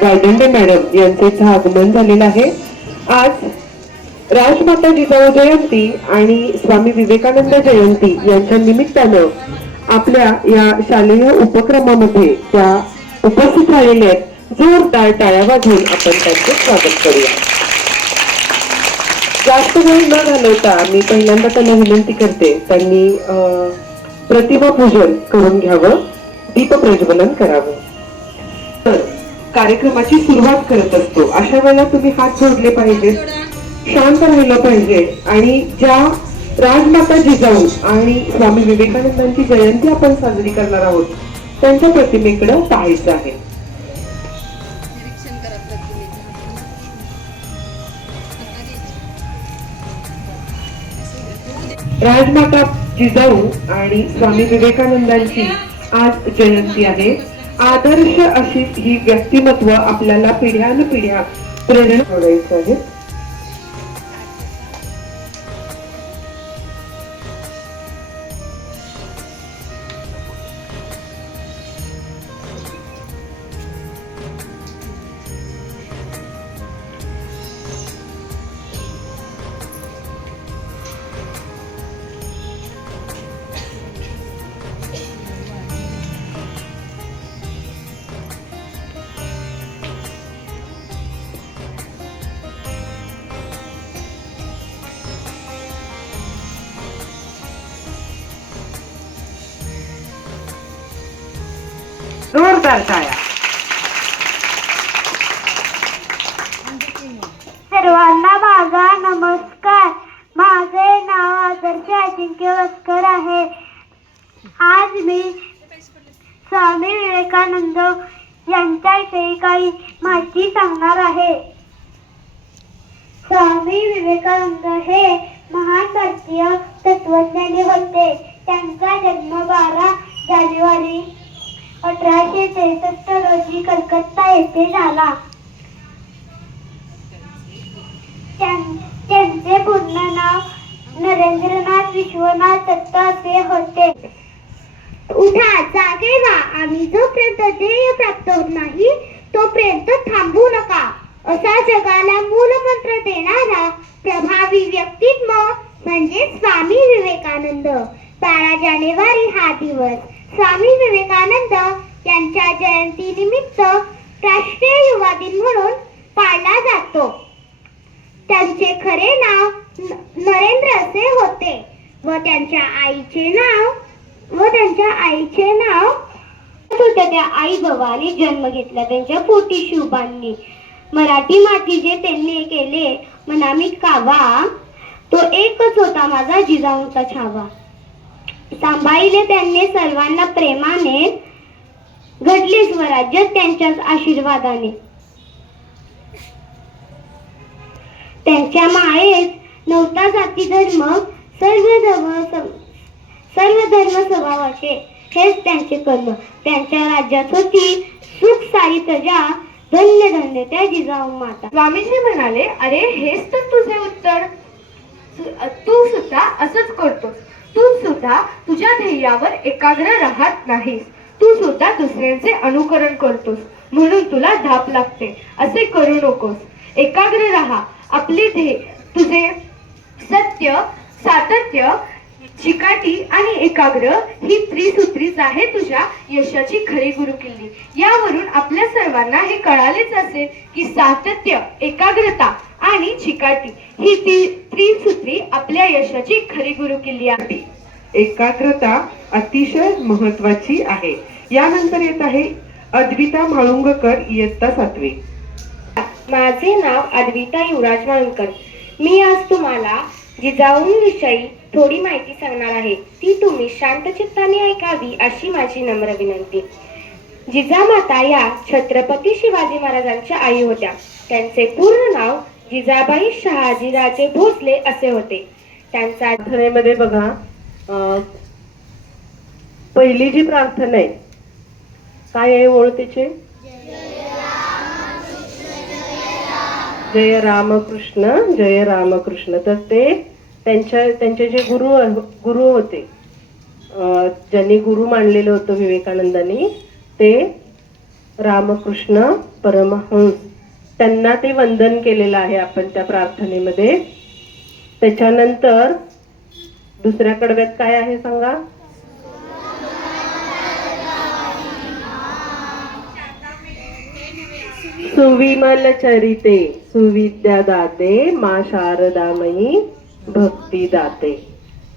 गायदंडे madam यांचे इथं आगमन झालेलं आहे। आज राजमाता जिजाऊ जयंती आणि स्वामी विवेकानंद जयंती यांच्या निमित्तानं आपल्या या शालेय उपक्रमामध्ये त्या उपस्थित राहिलेले आहेत। जोरदार टाळ्या वाजवून आपण त्यांचे स्वागत करूया। जास्त वेळ न घालवता मी पहिल्यांदा त्यांना विनंती करते त्यांनी प्रतिमा पूजन करून घ्यावं, दीप प्रज्वलन करावं। तर कार्यक्रमाची सुरुवात करत असतो अशा वेळेला तुम्ही हात जोडले पाहिजेत, शांत राहिलं पाहिजे आणि ज्या राजमाता जिजाऊ आणि स्वामी विवेकानंदांची जयंती आपण साजरी करणार आहोत त्यांच्या प्रतिमेकडे पाहायचं आहे। राजमाता जिजाऊ आणि स्वामी विवेकानंदांची आज जयंती आहे। आदर्श अशी ही व्यक्तिमत्व आपल्याला पिढ्यानपिढ्या प्रेरणा द्यायची आहे। जोरदार टाळ्या। सर्वांना माझा नमस्कार। माझे नाव आदर्श अजिंक्य वस्कर आहे। आज मी स्वामी विवेकानंद यांच्याविषयी काही माहिती सांगणार आहे। स्वामी विवेकानंद हे महान भारतीय तत्वज्ञानी होते। त्यांचा जन्म 12 जानेवारी 1863 रोजी कलकत्ता येथे झाला। त्यांचे पूर्ण नाव नरेंद्रनाथ विश्वनाथ दत्त असे होते। उठा, जागे व्हा, आम्ही जोपर्यंत ध्येय प्राप्त होत नाही तोपर्यंत थांबू नका, असा जगाला मूलमंत्र देणारा प्रभावी व्यक्तित्व म्हणजे स्वामी विवेकानंद। 12 जानेवारी हा दिवस स्वामी विवेकानंद यांच्या जयंती निमित्त राष्ट्रीय युवा दिन म्हणून पाळला जातो। त्यांचे खरे नाव नरेंद्र असे होते व त्यांच्या आईचे नाव त्या आई बाबांनी जन्म घेतला त्यांच्या पोटी शिवबांनी। मराठी माती जे त्यांनी केले मनामी कावा, तो एकच होता माझा जिजाऊंचा छावा। सांभाळले त्यांनी सर्वांना प्रेमाने, घडले स्वराज्य त्यांच्याच आशीर्वादाने। त्यांच्या मायेत नव्हता जाती धर्म, सर्व धर्म स्वभावाचे, हेच त्यांचे कर्म। त्यांच्या राज्यात होती सुख सारी प्रजा, धन्य धन्य त्या जिजाऊ माता। स्वामीजी म्हणाले, अरे हेच तर तुझे उत्तर, तू सुद्धा असंच करतोस। तू सुद्धा तुझ्या ध्येयावर एकाग्र राहत नाहीस, तू सुद्धा दुसऱ्यांचे अनुकरण करतोस म्हणून तुला धाप लागते। असे करू नकोस, एकाग्र राहा। आपले ध्येय, तुझे सत्य, सातत्य, चिकाटी आणि एकाग्र ही त्रिसूत्रीच आहे तुझ्या यशाची खरी गुरुकिल्ली। यावरून आपल्या सर्वांना हे कळालेच असेल की सातत्य, एकाग्रता आणि चिकाटी ही त्रिसूत्री आपल्या यशाची खरी गुरुकिल्ली आहे। एकाग्रता अतिशय महत्वाची आहे। यानंतर येत आहे अद्विता म्हाळुंगकर, इयत्ता 7वी। माझे नाव अद्विता युवराज माळुंकर। मी आज तुम्हाला जिजाऊंविषयी थोडी माहिती सांगणार आहे। ती तुम्ही शांत चित्ताने ऐकावी अशी माझी नम्र विनंती। जिजामाता या छत्रपती शिवाजी महाराजांच्या आई होत्या। त्यांचे पूर्ण नाव जिजाबाई शहाजीराजे भोसले असे होते। त्यांचा प्रार्थनेमध्ये बघा, पहिली जी प्रार्थना आहे काय आहे ओळ त्याचे? जय रामकृष्ण, जय रामकृष्ण। तर ते त्यांचे जे गुरु होते, ज्यांनी गुरु मानलेलं होतं विवेकानंदांनी, ते रामकृष्ण परमहंस, त्यांना ते वंदन केलेलं आहे आपण त्या प्रार्थनेमध्ये. त्याच्यानंतर दुसऱ्या कडव्यात काय आहे सांगा? सुविमल चरिते सुविद्या दाते मा शारदामयी भक्ती दाते.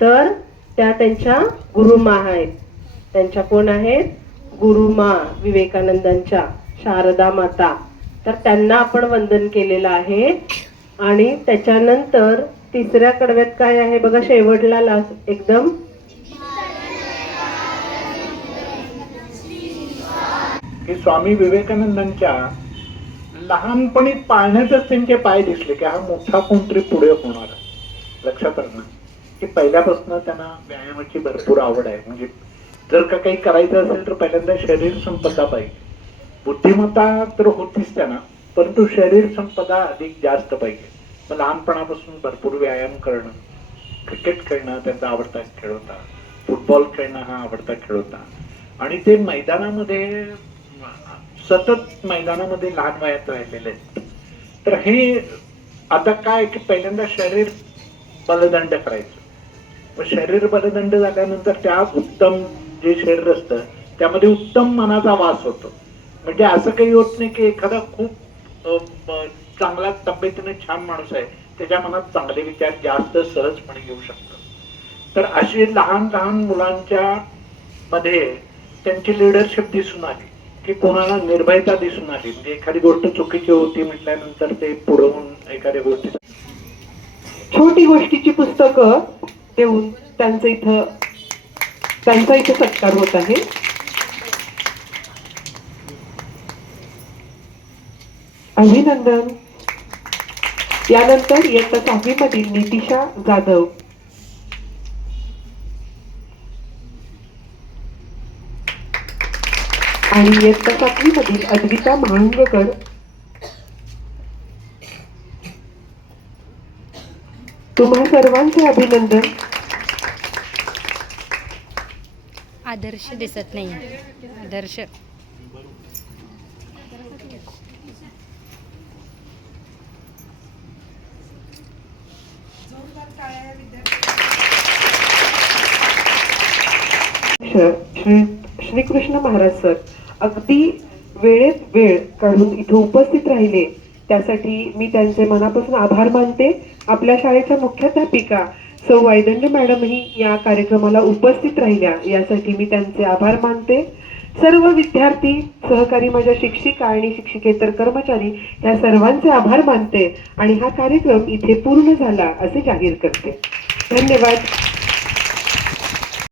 तर त्या त्यांच्या गुरुमा आहेत. त्यांच्या कोण आहेत? गुरुमा विवेकानंदांच्या, शारदा माता. तर त्यांना आपण वंदन केलेलं आहे. आणि त्याच्यानंतर तिसऱ्या कडव्यात काय आहे बघा, शेवटला लास्ट एकदम, की स्वामी विवेकानंदांच्या लहानपणी पाळण्यातच त्यांचे पाय दिसले की हा मोठा कोणतरी पुढे होणार. लक्षात आलं ना की पहिल्यापासून त्यांना व्यायामाची भरपूर आवड आहे. म्हणजे जर का काही करायचं असेल तर पहिल्यांदा शरीर संपदा पाहिजे. बुद्धिमत्ता तर होतीच त्यांना, परंतु शरीर संपदा अधिक जास्त पाहिजे. मग लहानपणापासून भरपूर व्यायाम करणं, क्रिकेट खेळणं त्यांचा आवडता खेळ होता, फुटबॉल खेळणं हा आवडता खेळ होता. आणि ते मैदानामध्ये सतत मैदानामध्ये लहान वयात राहिलेले आहेत. तर हे आता काय की पहिल्यांदा शरीर बलदंड करायचं. मग शरीर बलदंड झाल्यानंतर त्या उत्तम जे शरीर असतं त्यामध्ये उत्तम मनाचा वास होतो. म्हणजे असं काही होत नाही की एखादा खूप चांगला तब्येतीने छान माणूस आहे त्याच्या मनात चांगले विचार जास्त सहजपणे येऊ शकतात. तर अशी लहान लहान मुलांच्या मध्ये त्यांची लिडरशिप दिसून आली की कोणाला निर्भयता दिसून आली. म्हणजे एखादी गोष्ट चुकीची होती म्हटल्यानंतर ते पुढे होऊन एखाद्या गोष्टी, छोटी गोष्टीची पुस्तकं देऊन त्यांचा इथं सत्कार होत आहे. अभिनंदन. यानंतर इयत्ता 6वी मधील नितिशा जाधव. आणि इयत्ता 7वी मधील अद्विता महांगकर. तुम्हा सर्वांचे अभिनंदन. आदर्श दिसत नाही. आदर्श श्रीकृष्ण महाराज सर अगदी वेळेत वेळ काढून इथे उपस्थित राहिले त्यासाठी मी त्यांचे मनापासून आभार मानते. आपल्या शाळेच्या मुख्याध्यापिका सौ वैदंड मॅडमही या कार्यक्रमाला उपस्थित राहिल्या यासाठी मी त्यांचे आभार मानते. सर्व विद्यार्थी, सहकारी, माझ्या शिक्षिका आणि शिक्षिकेतर कर्मचारी या सर्वांचे आभार मानते आणि हा कार्यक्रम इथे पूर्ण झाला असे जाहीर करते. धन्यवाद.